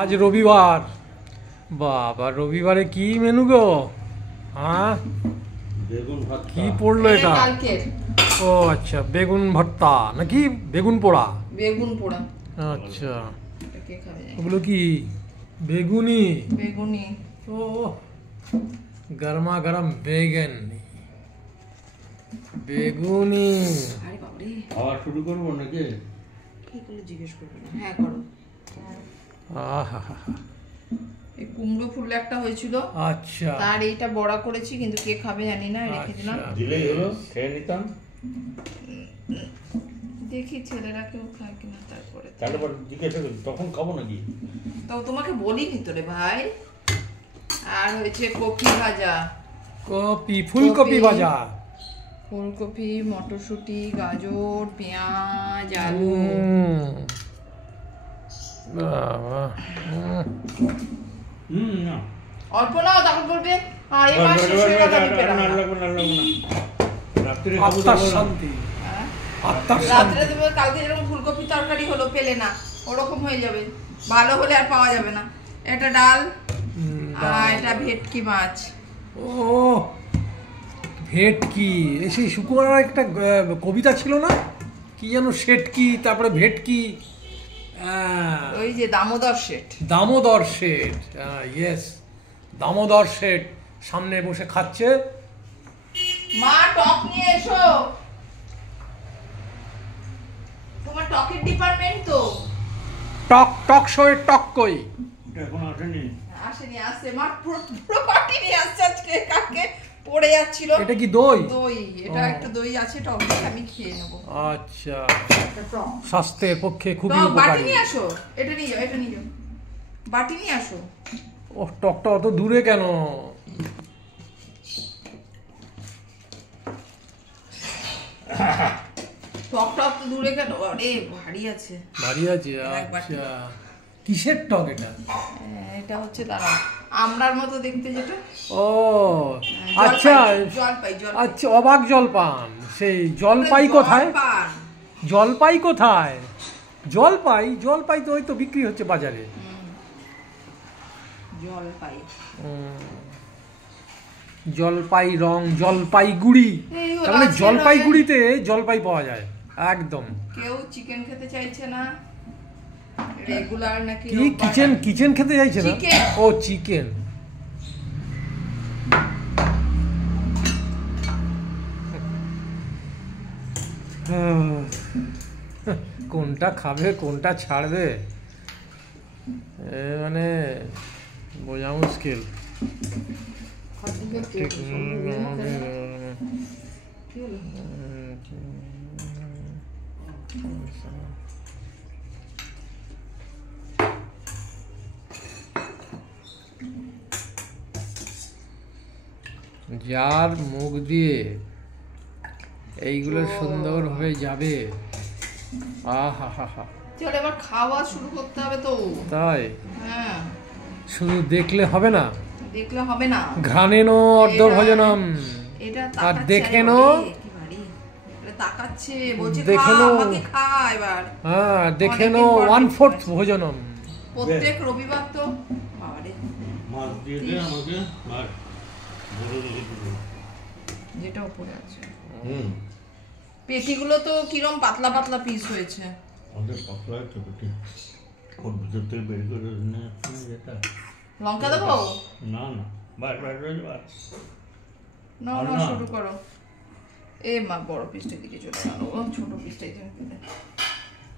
আজ রবিবার, বাবা রবিবারে কি মেনু গো? হ্যাঁ কি পড়লো এটা? ও আচ্ছা, বেগুন ভর্তা নাকি বেগুন পোড়া? বেগুন পোড়া। আচ্ছা, ওগুলো কি বেগুনি? বেগুনি। ও গরমা গরম বেগুন, বেগুনি। আরে বাবারে, খাওয়া শুরু করবো নাকি? কি করলে জিজ্ঞেস করবে না? হ্যাঁ করো। আহা, এই কুমড়ো ফুল একটা হয়েছিল, আচ্ছা, তার এইটা বড়া করেছি, কিন্তু কে খাবে জানি না, রেখে দিলাম। দিলেই হলো, খেয়ে নিতাম। দেখি ছেলেরা কেউ খায় কিনা, তারপরে তাহলে জিজ্ঞাসা করি, তখন খাবো নাকি? তো তোমাকে বলিনি তো রে ভাই। আর হয়েছে কপি ভাজা, কপি, ফুলকপি ভাজা, ফুলকপি, মটরশুঁটি, গাজর, পেঁয়াজ, আলু। না অল্প নাও, তখন বলবে এই মাস শেষ হয়ে গেল, আমি পেলাম না। রাত্রে আত্মার শান্তি, আত্মার শান্তি। রাত্রে তুমি কালকে যেরকম ফুলকপি তরকারি হলো, পেলে না, ওরকম হয়ে যাবে। ভালো হলে আর পাওয়া যাবে না। এটা ডাল, আর এটা ভেটকি মাছ। ও ভেটকি, সেই সুকুমার একটা কবিতা ছিল না, কি যেন, শেটকি, তারপরে ভেটকি, ওই যে দামোদর শেঠ। দামোদর শেঠ, ইয়েস, দামোদর শেঠ সামনে বসে খাচ্ছে। মা টক নিয়ে এসো, তোমার টকের ডিপার্টমেন্ট তো। টক টক শোয়ে টক কই এখন আসেনি। আসেনি, আসছে মা, পুরো পার্টি নিয়ে আসছে আজকে। কাকে পড়ে যাচ্ছিল। এটা কি দই? দই, এটা একটা দই আছে, টক দিয়ে আমি খেয়ে নেব। আচ্ছা, স্বাস্থ্যের পক্ষে খুবই বাটি উপকারী। নিয়ে আসো, এটা নিয়ে যাও, এটা নিয়ে যাও, বাটি নিয়ে আসো। ও টকটা অত দূরে কেন? টকটা তো দূরে কেন? আরে ভারী আছে। ভারী আছে, আচ্ছা। কিসের টক এটা? এটা হচ্ছে দাঁড়া, আমড়ার মতো দেখতে যেটা। ও আচ্ছা, জলপাই। আচ্ছা, অবাক জলপান। সেই জলপাই কোথায়? জলপাই কোথায়? জলপাই তো ওই তো বিক্রি হচ্ছে বাজারে। জলপাই, জলপাই রং, জলপাইগুড়ি, তার মানে জলপাইগুড়িতে জলপাই পাওয়া যায় একদম। কেউ চিকেন খেতে চাইছে না, রেগুলার নাকি কি কিচেন খেতে চাইছে না? ও চিকেন। কোনটা খাবে কোনটা ছাড়বে মানে বোঝা মুশকিল। যার মুখ দিয়ে এইগুলো সুন্দর হয়ে যাবে, আহা হা হা। চলো এবার খাওয়া শুরু করতে হবে তো। তাই? হ্যাঁ, শুধু দেখলে হবে না, দেখলে হবে না। ঘ্রাণেনো অর্ধভজনম। এটা আর দেখে নো, তাকাচ্ছে, বলছে দেখে নো, আমাকে খা এবার। হ্যাঁ দেখে নো 1/4 ভোজনম। প্রত্যেক রবিবার তো বাবারে মাছ দিয়ে দে আমাকে, আর বলে রেখে দিবি যেটা উপরে আছে। পেটিগুলো তো কিরম পাতলা পাতলা পিস হয়েছে। আমাদের পাতলা একটা পেটি, ওর ভিতর থেকে বের করে নিয়ে যেটা। লঙ্কা দেবো? না বার না শুরু করো। এ মা, বড় পিসটা দিকে চলে গেল, ছোট পিসটাই তুমি